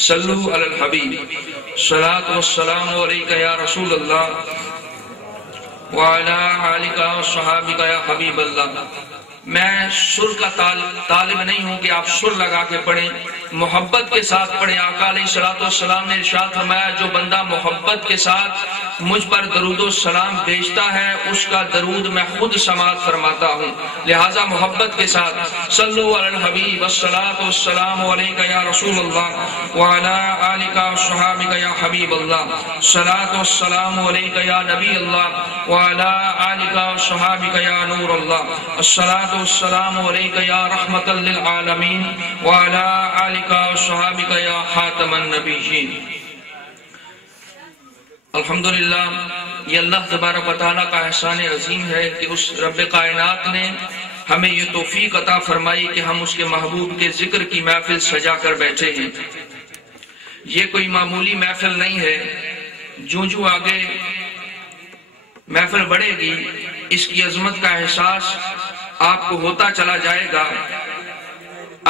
صلو علی الحبیب صلاۃ والسلام علیک یا رسول اللہ وعلی آلک وصحابک یا حبیب اللہ۔ میں سر کا طالب نہیں ہوں کہ آپ سر لگا کے پڑھیں، محبت کے ساتھ پڑھیں۔ آقا علیہ الصلوۃ والسلام نے ارشاد فرمایا جو بندہ محبت کے ساتھ مجھ پر درود و سلام بھیجتا ہے اس کا درود میں خود سماعت فرماتا ہوں، لہٰذا محبت کے ساتھ صلو علی الحبیب والصلاۃ والسلام علیک یا رسول اللہ وعلی آلک وصحابک یا حبیب اللہ، صلاۃ والسلام علیک یا نبی اللہ وعلی آلک وصحابک یا نور اللہ، الصلاۃ والسلام علیک یا رحمۃ للعالمین وعلی آلک وصحابک یا خاتم النبیین۔ الحمدللہ یہ اللہ تبارک و تعالیٰ کا احسان عظیم ہے کہ اس رب کائنات نے ہمیں یہ توفیق عطا فرمائی کہ ہم اس کے محبوب کے ذکر کی محفل سجا کر بیٹھے ہیں۔ یہ کوئی معمولی محفل نہیں ہے، جو آگے محفل بڑھے گی اس کی عظمت کا احساس آپ کو ہوتا چلا جائے گا۔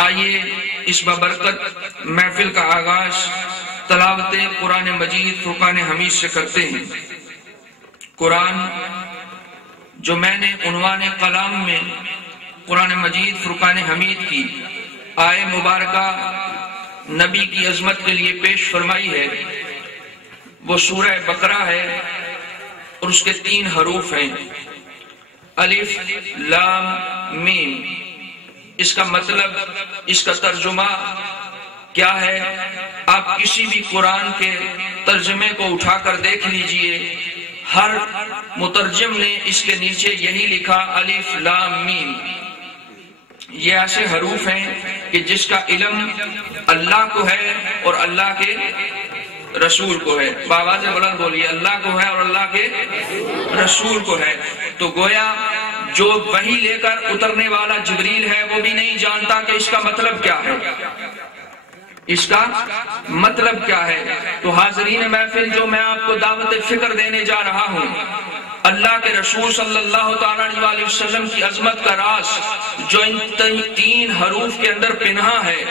آئیے اس بابرکت محفل کا آغاز تلاوت قرآن مجید فرقان حمید سے کرتے ہیں۔ قرآن جو میں نے عنوان کلام میں قرآن مجید فرقان حمید کی آئے مبارکہ نبی کی عظمت کے لیے پیش فرمائی ہے، وہ سورہ بقرہ ہے اور اس کے 3 حروف ہیں، الف لام میم۔ اس کا مطلب، اس کا ترجمہ کیا ہے؟ آپ کسی بھی قرآن کے ترجمے کو اٹھا کر دیکھ لیجئے، ہر مترجم نے اس کے نیچے یہی لکھا الف لام میم۔ یہ ایسے حروف ہیں کہ جس کا علم اللہ کو ہے اور اللہ کے رسول کو ہے۔ بآواز بلند بولیے، اللہ کو ہے اور اللہ کے رسول کو ہے۔ تو گویا جو وحی لے کر اترنے والا جبریل ہے وہ بھی نہیں جانتا کہ اس کا مطلب کیا ہے، اس کا مطلب کیا ہے۔ تو حاضرین محفل، جو میں آپ کو دعوت فکر دینے جا رہا ہوں، اللہ کے رسول صلی اللہ تعالیٰ علیہ وسلم کی عظمت کا راز جو ان 3 حروف کے اندر پنہا ہے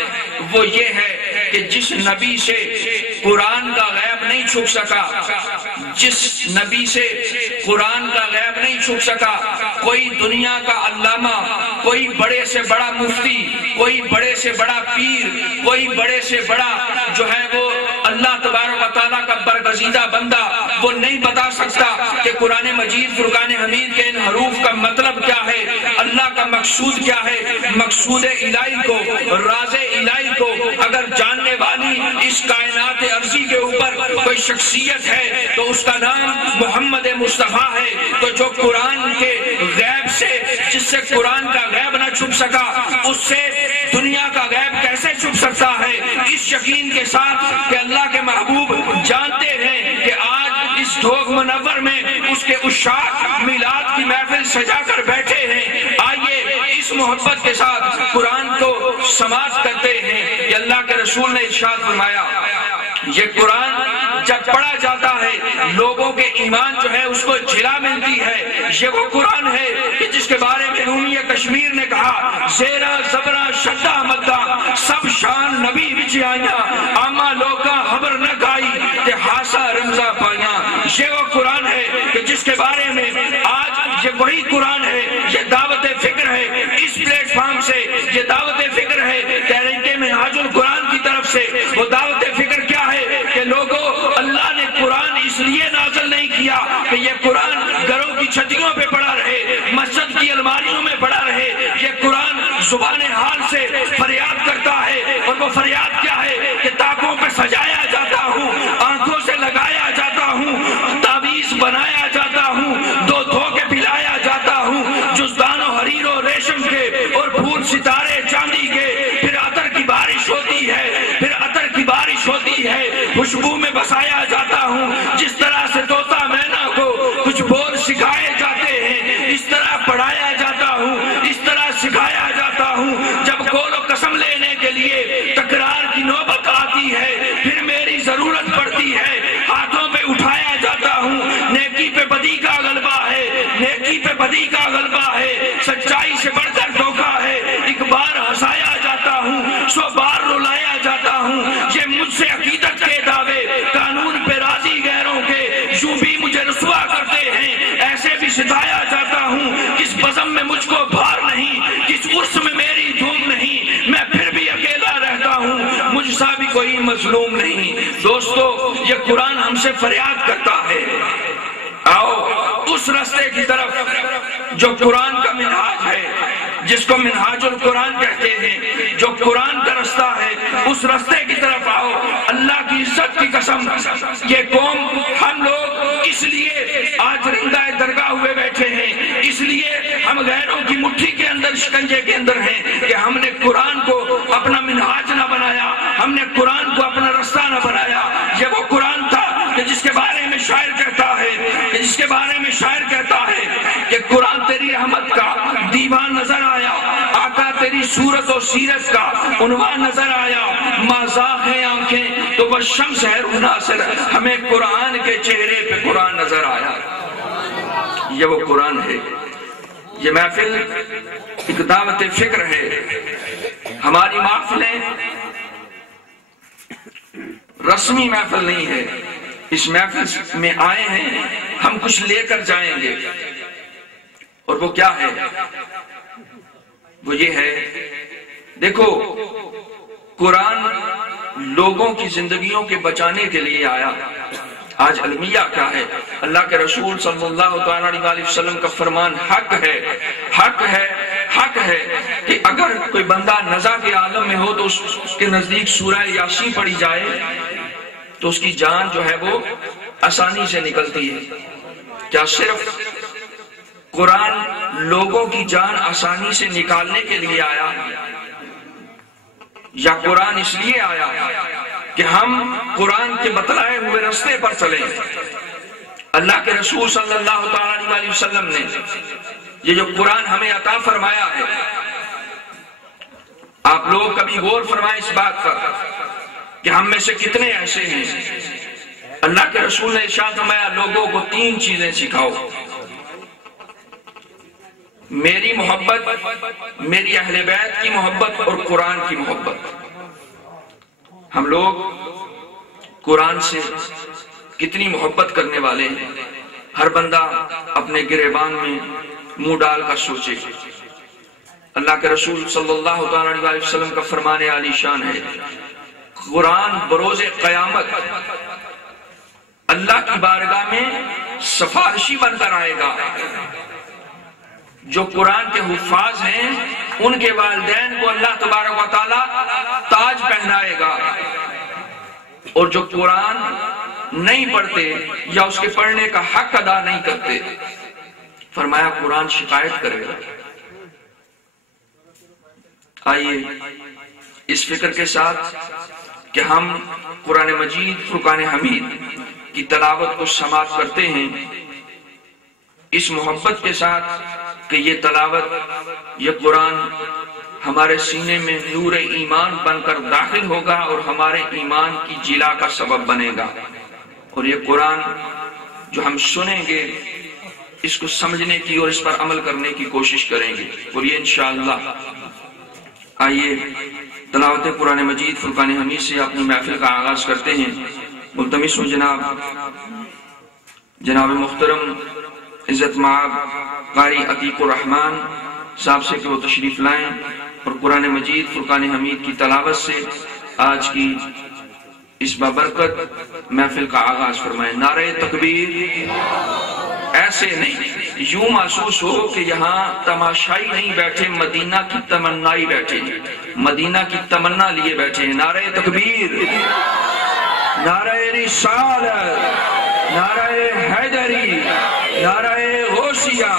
وہ یہ ہے کہ جس نبی سے قرآن کا غیب نہیں چھپ سکا، جس نبی سے قرآن کا غیب نہیں چھپ سکا، کوئی دنیا کا علامہ، کوئی بڑے سے بڑا مفتی، کوئی بڑے سے بڑا پیر، کوئی بڑے سے بڑا جو ہے وہ اللہ تبارک و تعالیٰ کا برگزیدہ بندہ، وہ نہیں بتا سکتا کہ قرآن مجید فرقان حمید کے ان حروف کا مطلب کیا ہے، اللہ کا مقصود کیا ہے۔ مقصود الہی کو، راز الہی کو اگر جاننے والی اس کائنات ارضی کے اوپر کوئی شخصیت ہے تو اس کا نام محمد مصطفیٰ ہے۔ تو جو قرآن کے غیب سے، جس سے قرآن کا غیب نہ چھپ سکا، اس سے دنیا کا غیب کیسے چھپ سکتا ہے؟ اس یقین کے ساتھ کہ اللہ کے محبوب جانتے ہیں کہ آج اس ڈھوک منور میں اس کے عشاق میلاد کی محفل سجا کر بیٹھے ہیں، آئیے اس محبت کے ساتھ قرآن کو سماعت کرتے ہیں۔ کہ اللہ کے رسول نے ارشاد فرمایا یہ قرآن جب پڑھا جاتا ہے لوگوں کے ایمان جو ہے اس کو جلا ملتی ہے۔ یہ وہ قرآن ہے کہ جس کے بارے میں رومی کشمیر نے کہا زیرہ زبرہ شدہ مدہ سب شان نبی وچ آئیاں آما لوکاں خبر نہ گائی کہ ہاسا رمزہ پائیاں۔ یہ وہ قرآن ہے کہ جس کے بارے میں آج یہ وہی قرآن ہے، یہ دعوت فکر ہے۔ اس پلیٹ فارم سے یہ دعوت فکر ہے تحریک منہاج القرآن کی طرف سے۔ وہ دعوت فکر کیا ہے کہ لوگوں، اللہ نے قرآن اس لیے نازل نہیں کیا کہ یہ قرآن گھروں کی چھتیوں پہ پڑا رہے، مسجد کی الماریوں میں پڑا رہے۔ یہ قرآن زبان حال سے فریاد کرتا ہے، اور وہ فریاد کیا ہے کہ تاکوں پہ سجایا جاتا ہوں، آنکھوں سے لگایا جاتا ہوں، تعویذ بنایا جاتا ہوں، دو دھو کے پلایا جاتا ہوں، جزدان و حریر و ریشم کے اور پھول ستارے چاندی کے۔ پھر عطر کی بارش ہوتی ہے، پھر عطر کی بارش ہوتی ہے، خوشبو میں بسایا جاتا ہوں۔ جس طرح سے طوطا مینا کو کچھ بول سکھائے جاتے ہیں، اس طرح پڑھایا جاتا ہوں، اس طرح سکھایا جاتا ہوں۔ جب قول و قسم لینے کے لیے تکرار کی نوبت آتی ہے، پھر میری ضرورت پڑتی ہے، ہاتھوں پہ اٹھایا جاتا ہوں۔ نیکی پہ بدی کا غلبہ ہے، نیکی پہ بدی کا غلبہ ہے، سچائی سے بڑھ کر دھوکہ ہے۔ ایک بار ہنسایا جاتا ہوں، 100 بار رلایا جاتا ہوں۔ یہ مجھ مجھ سے عقیدت کے دعوے، قانون پہ راضی غیروں کے، یوں بھی مجھے رسوا کرتے ہیں، ایسے بھی ستایا جاتا ہوں، کس بزم میں مجھ کو بھار نہیں، کس عرس میں میری دھوم نہیں، میں پھر بھی اکیلا رہتا ہوں، مجھ سا بھی کوئی مظلوم نہیں۔ دوستو، یہ قرآن ہم سے فریاد کرتا ہے، آؤ اس راستے کی طرف جو قرآن کا منہاج ہے، جس کو منہاج القرآن کہتے ہیں، جو قرآن کا رستہ ہے، اس راستے کی طرف آؤ۔ اللہ کی عزت کی قسم، یہ قوم، ہم لوگ اس لیے آج رندہ درگاہ ہوئے بیٹھے ہیں، اس لیے ہم غیروں کی مٹھی کے اندر، شکنجے کے اندر ہیں کہ ہم نے قرآن کو اپنا منہاج نہ بنایا، ہم نے قرآن کو اپنا رستہ نہ بنایا۔ یہ وہ قرآن تھا کہ جس کے بارے میں شاعر کہتا ہے، کہ قرآن تیری رحمت کا دیوان نظر آیا، آقا تیری صورت و سیرت کا عنوان نظر آیا، مازاق ہے آنکھیں تو بس شمس ہے روح ناصر، ہمیں قرآن کے چہرے پہ قرآن نظر آیا۔ یہ وہ قرآن ہے۔ یہ محفل ایک دعوت فکر ہے۔ ہماری محفلیں رسمی محفل نہیں ہے، اس محفل میں آئے ہیں ہم کچھ لے کر جائیں گے، اور وہ کیا ہے؟ وہ یہ ہے، دیکھو قرآن لوگوں کی زندگیوں کے بچانے کے لیے آیا۔ آج المیہ کیا ہے؟ اللہ کے رسول صلی اللہ علیہ وسلم کا فرمان حق ہے کہ اگر کوئی بندہ نزع کے عالم میں ہو تو اس کے نزدیک سورہ یاسین پڑھی جائے تو اس کی جان جو ہے وہ آسانی سے نکلتی ہے۔ کیا صرف قرآن لوگوں کی جان آسانی سے نکالنے کے لیے آیا، یا قرآن اس لیے آیا کہ ہم قرآن کے بتلائے ہوئے راستے پر چلیں؟ اللہ کے رسول صلی اللہ علیہ وسلم نے یہ جو قرآن ہمیں عطا فرمایا ہے، آپ لوگ کبھی غور فرمائیں اس بات پر کہ ہم میں سے کتنے ایسے ہیں، اللہ کے رسول نے ارشاد فرمایا لوگوں کو 3 چیزیں سکھاؤ، میری محبت، میری اہل بیت کی محبت اور قرآن کی محبت۔ ہم لوگ قرآن سے کتنی محبت کرنے والے ہیں، ہر بندہ اپنے گریبان میں منہ ڈال کر سوچے۔ اللہ کے رسول صلی اللہ علیہ وسلم کا فرمان عالی شان ہے، قرآن بروز قیامت اللہ کی بارگاہ میں سفارشی بن کر آئے گا۔ جو قرآن کے حفاظ ہیں ان کے والدین کو اللہ تبارک و تعالی تاج پہنائے گا، اور جو قرآن نہیں پڑھتے یا اس کے پڑھنے کا حق ادا نہیں کرتے، فرمایا قرآن شکایت کرے گا۔ آئیے اس فکر کے ساتھ کہ ہم قرآن مجید فرقان حمید کی تلاوت کو سماعت کرتے ہیں، اس محبت کے ساتھ کہ یہ تلاوت، یہ قرآن ہمارے سینے میں نور ایمان بن کر داخل ہوگا اور ہمارے ایمان کی جلا کا سبب بنے گا، اور یہ قرآن جو ہم سنیں گے اس کو سمجھنے کی اور اس پر عمل کرنے کی کوشش کریں گے، اور یہ انشاءاللہ۔ آئیے تلاوت قرآن مجید فرقان حمید سے اپنی محفل کا آغاز کرتے ہیں۔ ملتمس ہوں جناب محترم عزت مآب قاری عتیق الرحمن صاحب سے کہ وہ تشریف لائیں اور قرآن مجید فرقان حمید کی تلاوت سے آج کی اس بابرکت محفل کا آغاز فرمائیں۔ نعرہ تکبیر۔ ایسے نہیں، یوں محسوس ہو کہ یہاں تماشائی نہیں بیٹھے، مدینہ کی تمنائی بیٹھے، مدینہ کی تمنا لیے بیٹھے۔ نعرہ تکبیر، نعرہ رسالت، نعرہ حیدری، نعرہ غوثیہ۔